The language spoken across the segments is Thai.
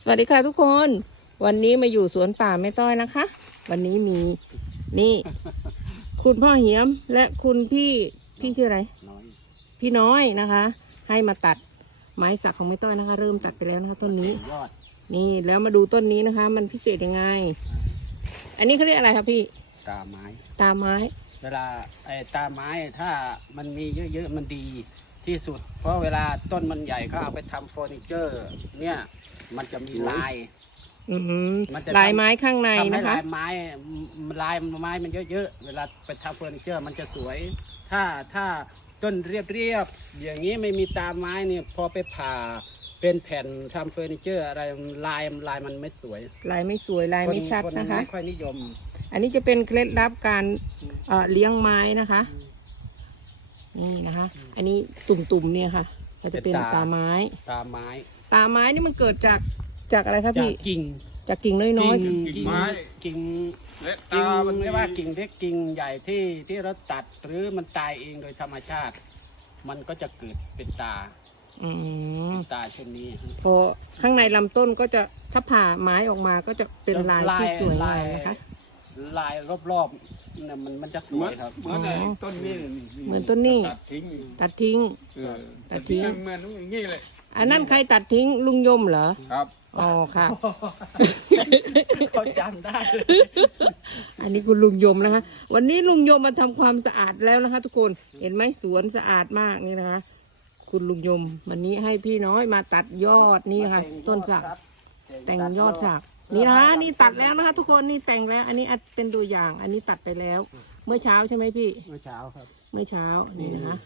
สวัสดีค่ะทุกคนวันนี้มาอยู่สวนป่าแม่ต้อยนะคะ วันนี้มีนี่ คุณพ่อเหียมและคุณพี่ชื่ออะไรพี่น้อยนะคะ ให้มาตัดไม้สักของแม่ต้อยนะคะ เริ่มตัดไปแล้วนะคะต้นนี้นี่แล้วมาดูต้นนี้นะคะ มันพิเศษยังไง อันนี้เขาเรียกอะไรครับพี่ตาไม้เวลาตาไม้ถ้ามันมีเยอะๆมันดีที่สุดเพราะเวลาต้นมันใหญ่เขาเอาไปทำเฟอร์นิเจอร์เนี่ยมันจะมีลายลายไม้ข้างในนะคะลายไม้มันเยอะๆเวลาไปทำเฟอร์นิเจอร์มันจะสวยถ้าต้นเรียบอย่างนี้ไม่มีตาไม้เนี่ยพอไปผ่าเป็นแผ่นทำเฟอร์นิเจอร์อะไรลายมันไม่สวยลายไม่สวยลายไม่ชัดนะคะไม่ค่อยนิยมอันนี้จะเป็นเคล็ดลับการเลี้ยงไม้นะคะนี่นะคะอันนี้ตุ่มๆเนี่ยค่ะก็จะเป็นตาไม้นี่มันเกิดจากอะไรครับพี่จากกิ่งน้อยกิ่งไม้กิ่งเล็กไม่ว่ากิ่งเล็กกิ่งใหญ่ที่เราตัดหรือมันตายเองโดยธรรมชาติมันก็จะเกิดเป็นตาเช่นนี้พอข้างในลำต้นก็จะถ้าผ่าไม้ออกมาก็จะเป็นลายที่สวยงามนะคะลายรอบๆเนี่ยมันจะสวยครับเหมือนต้นนี้เหมือนต้นนี้ตัดทิ้งเหมือนอย่างนี้เลยอันนั้นใครตัดทิ้งลุงยมเหรอครับอ๋อค่ะเขาจำได้อันนี้คุณลุงยมนะคะวันนี้ลุงยมมาทำความสะอาดแล้วนะคะทุกคนเห็นไหมสวนสะอาดมากนี่นะคะคุณลุงยมวันนี้ให้พี่น้อยมาตัดยอดนี่ค่ะต้นสักแต่งยอดสักนี่นะคะนี่ตัดแล้วนะคะทุกคนนี่แต่งแล้วอันนี้เป็นตัวอย่างอันนี้ตัดไปแล้วเมื่อเช้าใช่ไหมพี่เมื่อเช้าครับเมื่อเช้านี่นะคะ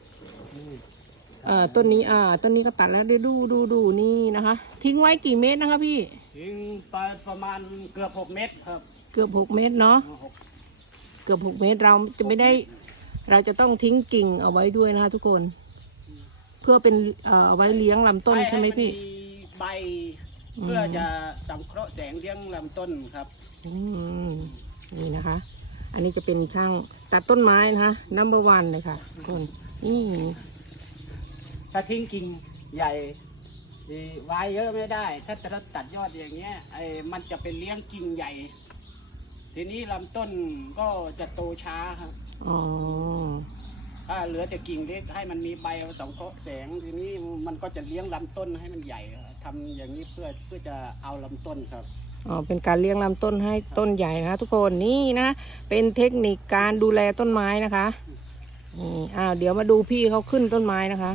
ต้นนี้ก็ตัดแล้วดูนี่นะคะทิ้งไว้กี่เมตรนะคะพี่ทิ้งไปประมาณเกือบ6 เมตรครับเกือบ6 เมตรเนาะเกือบ6 เมตรเราจะไม่ได้เราจะต้องทิ้งกิ่งเอาไว้ด้วยนะคะทุกคนเพื่อเป็นเอาไว้เลี้ยงลำต้นใช่ไหมพี่ใบเพื่อจะสังเคราะห์แสงเลี้ยงลำต้นครับนี่นะคะอันนี้จะเป็นช่างตัดต้นไม้นะคะNo. 1เลยค่ะทุกคนนี่ถ้าทิ้งกิ่งใหญ่ไว้เยอะไม่ได้ถ้าจะตัดยอดอย่างเงี้ยมันจะเป็นเลี้ยงกิ่งใหญ่ทีนี้ลำต้นก็จะโตช้าครับถ้าเหลือแต่กิ่งเล็กให้มันมีใบสังเคราะห์แสงทีนี้มันก็จะเลี้ยงลำต้นให้มันใหญ่ทำอย่างนี้เพื่อจะเอาลำต้นครับเป็นการเลี้ยงลำต้นให้ต้นใหญ่นะคะทุกคนนี่นะเป็นเทคนิคการดูแลต้นไม้นะคะเดี๋ยวมาดูพี่เขาขึ้นต้นไม้นะคะ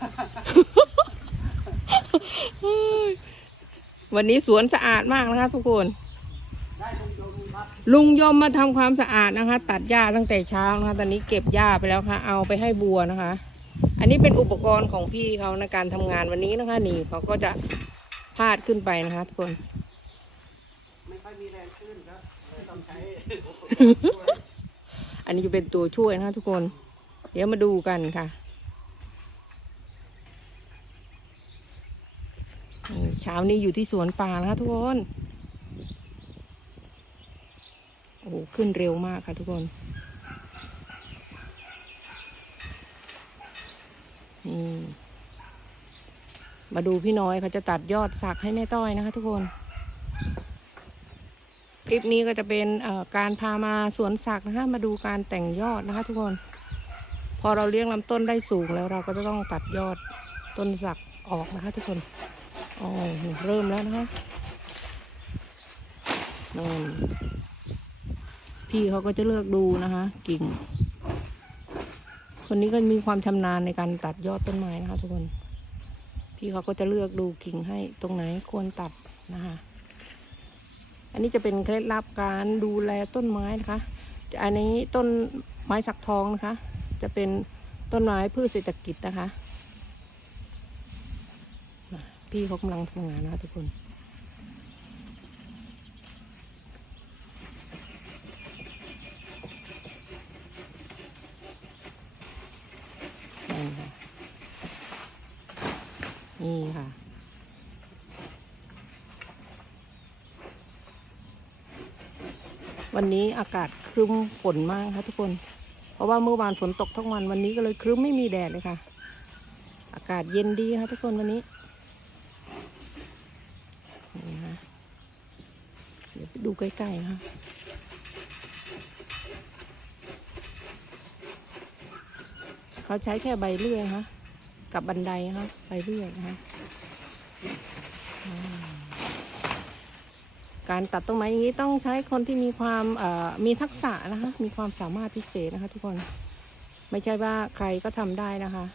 วันนี้สวนสะอาดมากนะคะทุกคนลุงยมมาทำความสะอาดนะคะตัดหญ้าตั้งแต่เช้านะคะตอนนี้เก็บหญ้าไปแล้วค่ะเอาไปให้บัวนะคะอันนี้เป็นอุปกรณ์ของพี่เขาในการทำงานวันนี้นะคะนี่เขาก็จะพาดขึ้นไปนะคะทุกคนไม่ค่อยมีแรงขึ้นครับต้องใช้อันนี้จะเป็นตัวช่วยนะคะทุกคนเดี๋ยวมาดูกันค่ะเช้านี้อยู่ที่สวนป่านะคะทุกคนโอ้โหขึ้นเร็วมากค่ะทุกคนมาดูพี่น้อยเขาจะตัดยอดสักให้แม่ต้อยนะคะทุกคนคลิปนี้ก็จะเป็นการพามาสวนสักนะคะมาดูการแต่งยอดนะคะทุกคนพอเราเลี้ยงลำต้นได้สูงแล้วเราก็จะต้องตัดยอดต้นสักออกนะคะทุกคนเริ่มแล้วนะคะพี่เขาก็จะเลือกดูนะคะกิ่งคนนี้ก็มีความชำนาญในการตัดยอดต้นไม้นะคะทุกคนพี่เขาก็จะเลือกดูกิ่งให้ตรงไหนควรตัดนะคะอันนี้จะเป็นเคล็ดลับการดูแลต้นไม้นะคะอันนี้ต้นไม้สักทองนะคะจะเป็นต้นไม้พืชเศรษฐกิจนะคะพี่เขากำลังทำงานนะคะทุกคนนี่ค่ะวันนี้อากาศครึ้มฝนมากค่ะทุกคนเพราะว่าเมื่อวานฝนตกทั้งวันวันนี้ก็เลยครึ้มไม่มีแดดเลยค่ะอากาศเย็นดีค่ะทุกคนวันนี้นี่นะเดี๋ยวไปดูใกล้ๆนะคะเขาใช้แค่ใบเลื่อยนะคะกับบันไดนะคะใบเลื่อยนะคะการตัดต้นไม้อย่างนี้ต้องใช้คนที่มีความมีทักษะนะคะมีความสามารถพิเศษนะคะทุกคนไม่ใช่ว่าใครก็ทำได้นะคะ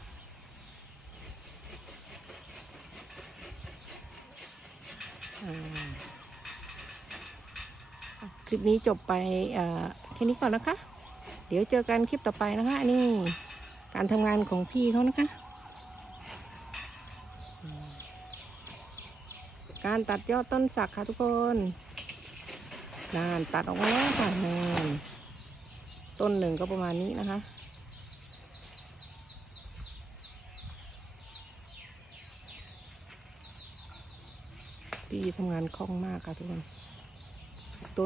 คลิปนี้จบไปแค่นี้ก่อนนะคะเดี๋ยวเจอกันคลิปต่อไปนะคะอันนี้การทำงานของพี่เขานะคะการตัดยอดต้นสักค่ะทุกคนนานตัดออกมาแล้วค่ะนานต้นหนึ่งก็ประมาณนี้นะคะพี่ทำงานคล่องมากค่ะทุกคน